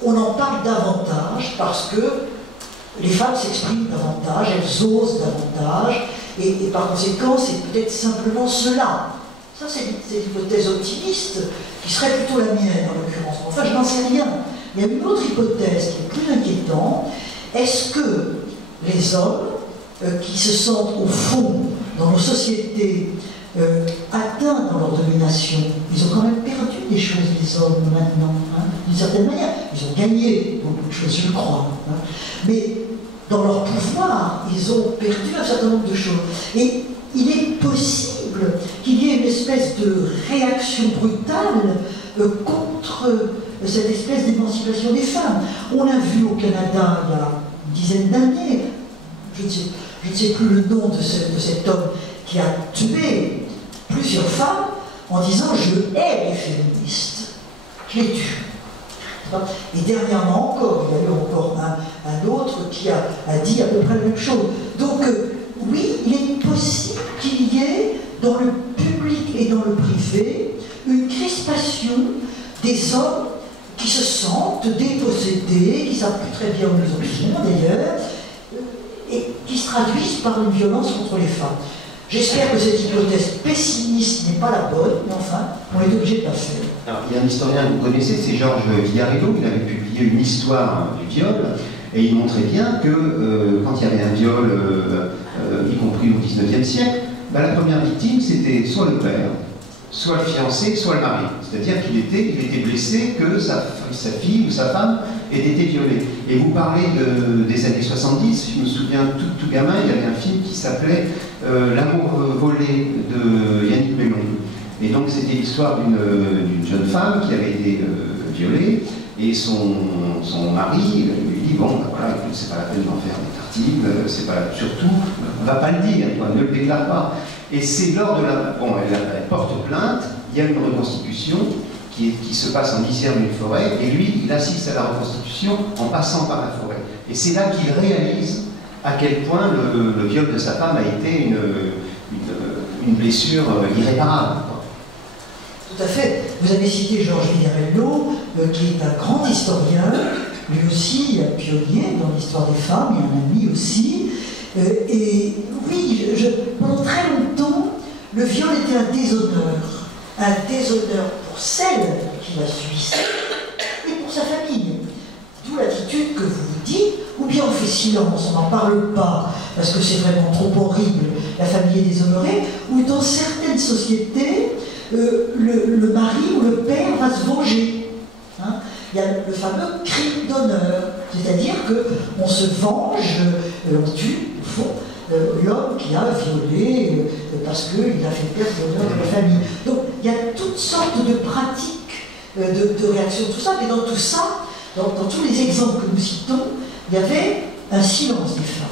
on en parle davantage parce que les femmes s'expriment davantage, elles osent davantage, et par conséquent, c'est peut-être simplement cela. Ça, c'est l'hypothèse optimiste, qui serait plutôt la mienne, en l'occurrence. Enfin, je n'en sais rien. Il y a une autre hypothèse qui est plus inquiétante. Est-ce que les hommes, qui se sentent au fond, dans nos sociétés, atteints dans leur domination, ils ont quand même perdu des choses, les hommes, maintenant, hein, d'une certaine manière. Ils ont gagné beaucoup de choses, je le crois. Hein. Mais dans leur pouvoir, ils ont perdu un certain nombre de choses. Et il est possible qu'il y ait une espèce de réaction brutale contre cette espèce d'émancipation des femmes. On l'a vu au Canada il y a une dizaine d'années, je ne sais plus le nom de cet homme qui a tué plusieurs femmes en disant « je hais les féministes, je les tue ». Et dernièrement encore, il y a eu encore un autre qui a dit à peu près la même chose. Donc oui, il est possible qu'il y ait dans le public et dans le privé une crispation des hommes qui se sentent dépossédés, qui ne savent plus très bien où ils sont d'ailleurs, et qui se traduisent par une violence contre les femmes. J'espère que cette hypothèse pessimiste n'est pas la bonne, mais enfin, on est obligé de la faire. Alors, il y a un historien que vous connaissez, c'est Georges Villarillo, il avait publié une histoire du viol, et il montrait bien que quand il y avait un viol, y compris au XIXe siècle, ben, la première victime c'était soit le père, soit le fiancé, soit le mari. C'est-à-dire qu'il était blessé que sa fille ou sa femme ait été violée. Et vous parlez des années 70, je me souviens tout gamin, il y avait un film qui s'appelait L'amour volé de Yannick Mellon. Et donc c'était l'histoire d'une jeune femme qui avait été violée, et son mari lui dit « Bon, ben voilà, écoute, c'est pas la peine d'en faire des tartines, c'est pas surtout, on va pas le dire, toi, ne le déclare pas ». Et c'est lors de la... Bon, elle porte plainte, il y a une reconstitution qui se passe en lisière d'une forêt, et lui, il assiste à la reconstitution en passant par la forêt. Et c'est là qu'il réalise à quel point le viol de sa femme a été une blessure irréparable. Tout à fait. Vous avez cité Georges Villarillo, qui est un grand historien, lui aussi un pionnier dans l'histoire des femmes, et un ami aussi. Et oui, pendant très longtemps, le viol était un déshonneur pour celle qui l'a subi et pour sa famille. D'où l'attitude que vous vous dites, ou bien on fait silence, on n'en parle pas, parce que c'est vraiment trop horrible, la famille est déshonorée, ou dans certaines sociétés, le mari ou le père va se venger. Hein. Il y a le fameux crime d'honneur, c'est-à-dire qu'on se venge, on tue, au fond, l'homme qui a violé parce qu'il a fait perdre l'honneur de la famille. Donc il y a toutes sortes de pratiques de réaction, tout ça, mais dans tout ça, dans tous les exemples que nous citons, il y avait un silence des femmes.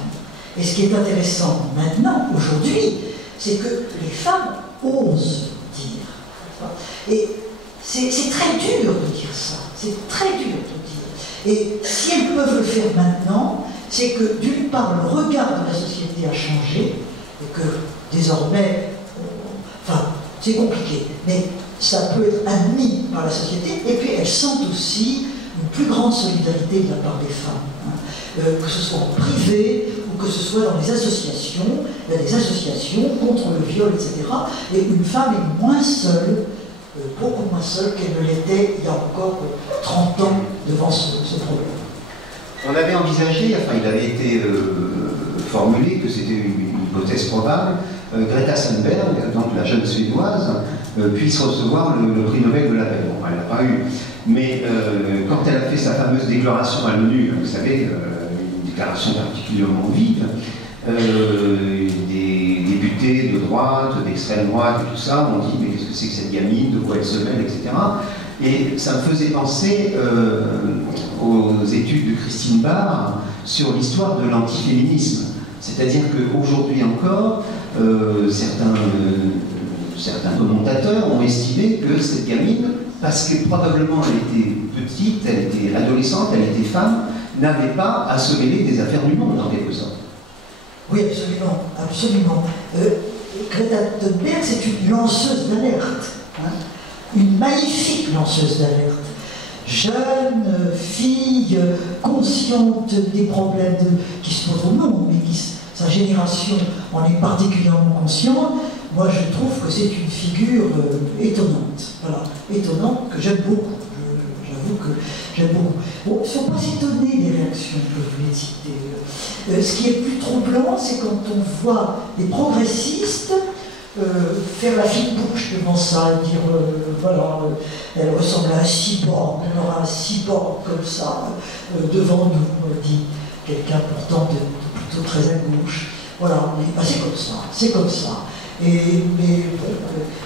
Et ce qui est intéressant maintenant, aujourd'hui, c'est que les femmes osent dire. Et c'est très dur de dire ça, c'est très dur de dire. Et si elles peuvent le faire maintenant, c'est que d'une part, le regard de la société a changé, et que désormais, enfin, c'est compliqué, mais ça peut être admis par la société, et puis elles sentent aussi une plus grande solidarité de la part des femmes, hein, que ce soit en privé, ou que ce soit dans les associations. Il y a des associations contre le viol, etc. Et une femme est moins seule, beaucoup moins seule qu'elle ne l'était il y a encore 30 ans devant ce problème. On avait envisagé, enfin il avait été formulé que c'était une hypothèse probable, Greta Thunberg, donc la jeune Suédoise, puisse recevoir le prix Nobel de la paix. Bon, elle ne l'a pas eu. Mais quand elle a fait sa fameuse déclaration à l'ONU, vous savez, une déclaration particulièrement vive, des députés de droite, d'extrême droite et tout ça ont dit mais qu'est-ce que c'est que cette gamine, de quoi elle se mêle, etc. Et ça me faisait penser aux études de Christine Barr sur l'histoire de l'antiféminisme. C'est-à-dire qu'aujourd'hui encore, certains commentateurs ont estimé que cette gamine, parce que probablement elle était petite, elle était adolescente, elle était femme, n'avait pas à se mêler des affaires du monde en quelque sorte. Oui, absolument, absolument. Greta Thunberg, c'est une lanceuse d'alerte, hein, une magnifique lanceuse d'alerte. Jeune, fille, consciente des problèmes qui se posent au monde, mais sa génération en est particulièrement consciente. Moi, je trouve que c'est une figure étonnante, voilà, étonnante, que j'aime beaucoup. J'avoue que j'aime beaucoup. Bon, il ne faut pas s'étonner des réactions que je voulais citer. Ce qui est plus troublant, c'est quand on voit des progressistes faire la fine bouche devant ça, et dire voilà, elle ressemble à un cyborg, on aura un cyborg comme ça devant nous, dit. quelqu'un pourtant de plutôt très à gauche. Voilà, mais bah, c'est comme ça, c'est comme ça. Mais bon,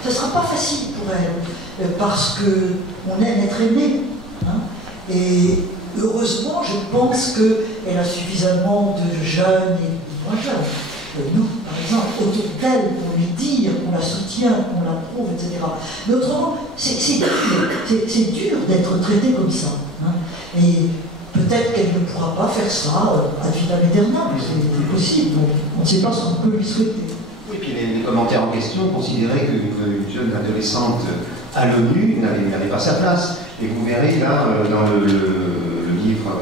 ça ne sera pas facile pour elle, parce qu'on aime être aimé. Hein, et heureusement, je pense qu'elle a suffisamment de jeunes et de moins jeunes. Nous, par exemple, autour d'elle, pour lui dire qu'on la soutient, qu'on l'approuve, etc. Mais autrement, c'est dur d'être traité comme ça. Hein. Et peut-être qu'elle ne pourra pas faire ça ad vitam aeternam, c'est possible. On ne sait pas ce qu'on peut lui souhaiter. Oui, puis les commentaires en question considéraient qu'une jeune adolescente à l'ONU n'avait pas sa place. Et vous verrez là, dans le livre,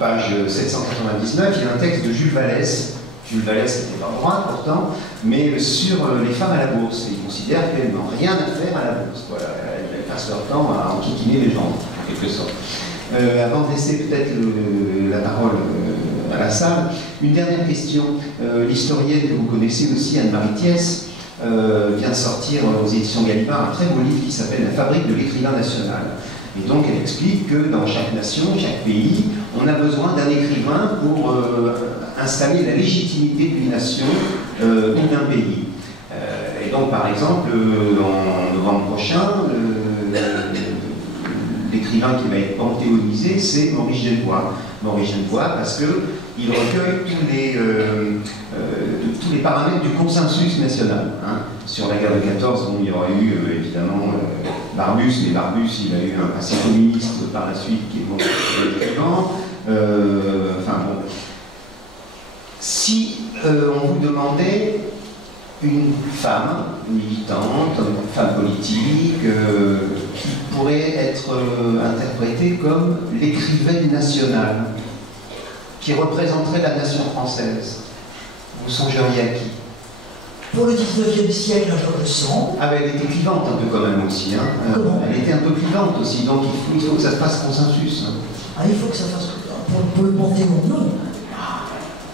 page 799, il y a un texte de Jules Vallès. Jules Vallès n'était pas droit pourtant, mais sur les femmes à la bourse. Et il considère qu'elles n'ont rien à faire à la bourse. Voilà, elles passent leur temps à enquiquiner les gens, en quelque sorte. Avant de laisser peut-être la parole à la salle, une dernière question. L'historienne que vous connaissez aussi, Anne-Marie Thiès, vient de sortir aux éditions Gallimard un très beau livre qui s'appelle La fabrique de l'écrivain national. Et donc elle explique que dans chaque nation, chaque pays, on a besoin d'un écrivain pour installer la légitimité d'une nation ou d'un pays. Et donc par exemple, en novembre prochain, l'écrivain qui va être panthéonisé, c'est Maurice Genevoix. Maurice Genevoix parce qu'il recueille tous les paramètres du consensus national. Hein. Sur la guerre de 14, bon, il y aura eu évidemment Barbus, mais Barbus, il a eu un passé communiste par la suite qui est bon écrivant. Enfin bon. Si on vous demandait une femme militante, une femme politique, qui pourrait être interprétée comme l'écrivaine nationale, qui représenterait la nation française, vous songeriez à qui? Pour le 19e siècle, George Sand. Ah ben elle était clivante un peu quand même aussi. Hein. Elle était un peu clivante aussi, donc il faut que ça se fasse consensus. Hein. Ah, il faut que ça fasse... Pour le Panthéon, non.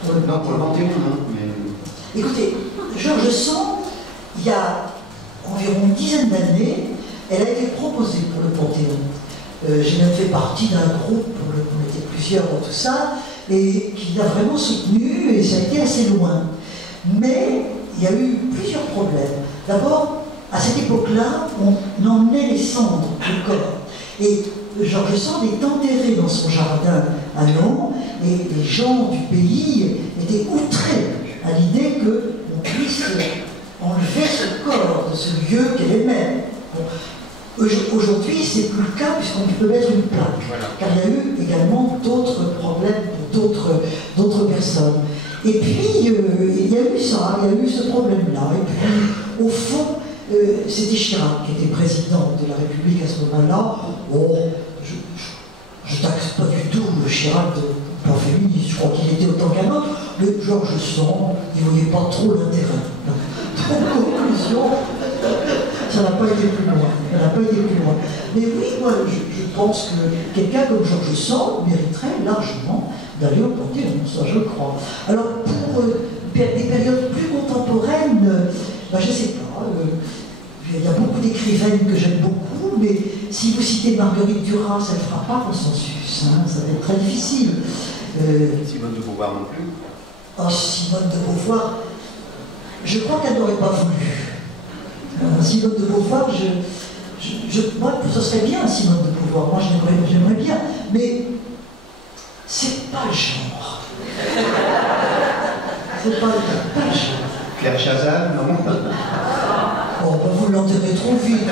Non, pour le Panthéon, non. Mais... Écoutez, George Sand, il y a environ une dizaine d'années, elle a été proposée pour le Panthéon. J'ai même fait partie d'un groupe, on était plusieurs dans tout ça, et qui l'a vraiment soutenu, et ça a été assez loin. Mais il y a eu plusieurs problèmes. D'abord, à cette époque-là, on emmenait les cendres du corps. Et George Sand est enterré dans son jardin à Nantes, et les gens du pays étaient outrés à l'idée qu'on puisse enlever ce corps de ce lieu qu'elle aimait. Bon. Aujourd'hui, c'est plus le cas puisqu'on peut mettre une plaque. Voilà. Car il y a eu également d'autres problèmes pour d'autres personnes. Et puis, il y a eu ça, il y a eu ce problème-là. Et puis, au fond, c'était Chirac qui était président de la République à ce moment-là. Bon, je taxe pas du tout le Chirac de pas féministe, je crois qu'il était autant qu'un autre, mais George Sand, il ne voyait pas trop l'intérêt. En conclusion, ça n'a pas été plus loin. Ça n'a pas été plus loin. Mais oui, moi, je pense que quelqu'un comme George Sand mériterait largement d'aller au Panthéon, ça je crois. Alors, pour des périodes plus contemporaines, ben, je ne sais pas. Il y a beaucoup d'écrivaines que j'aime beaucoup, mais si vous citez Marguerite Duras, ça ne fera pas consensus. Hein, ça va être très difficile. Simone de Beauvoir non plus. Oh, Simone de Beauvoir, je crois qu'elle n'aurait pas voulu. Simone de Beauvoir, moi, ce serait bien Simone de Beauvoir, moi j'aimerais bien, mais c'est pas le genre. C'est pas le genre. Claire Chazal, non? Oh, ben vous l'enterrez trop vite.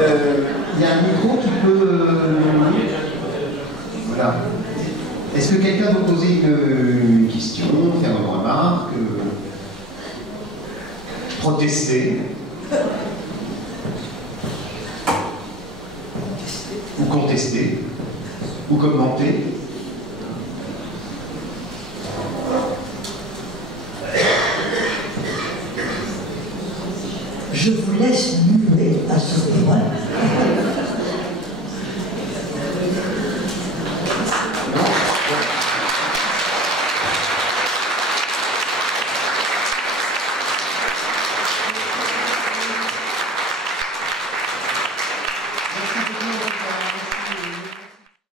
Il y a un micro qui peut... Voilà. Est-ce que quelqu'un veut poser une question, faire une remarque, protester ou contester ou commenter? Je vous laisse